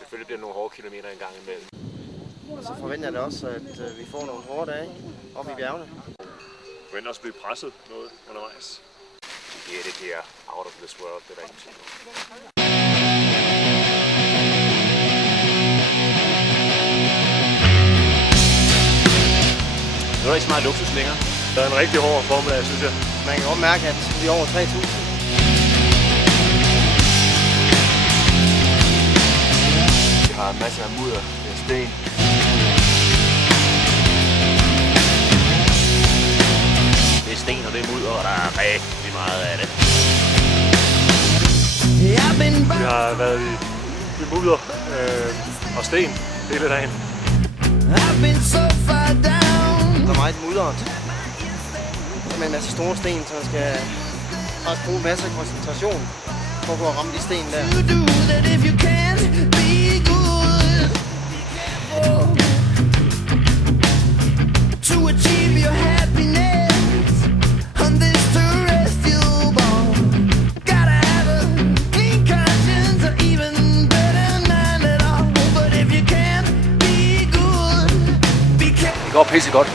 selvfølgelig bliver det nogle hårde kilometer en gang imellem. Og så forventer jeg da også, at vi får nogle hårde dage op i bjergene. Forventer også at blive presset noget undervejs. Det bliver out of this world, det er der ikke til. Nu er der ikke så meget luksus længere. Der er en rigtig hård formiddag, synes jeg. Man kan godt mærke, at vi er over 3.000. Vi har masser af mudder, sten. Det er sten og det er mudder, og der er rigtig meget af det. Vi har været i mudder og sten hele dagen. Der er meget mudderet. Med en masse store sten, så man skal også bruge masser af koncentration for at kunne ramme de sten der. Det går pisse godt.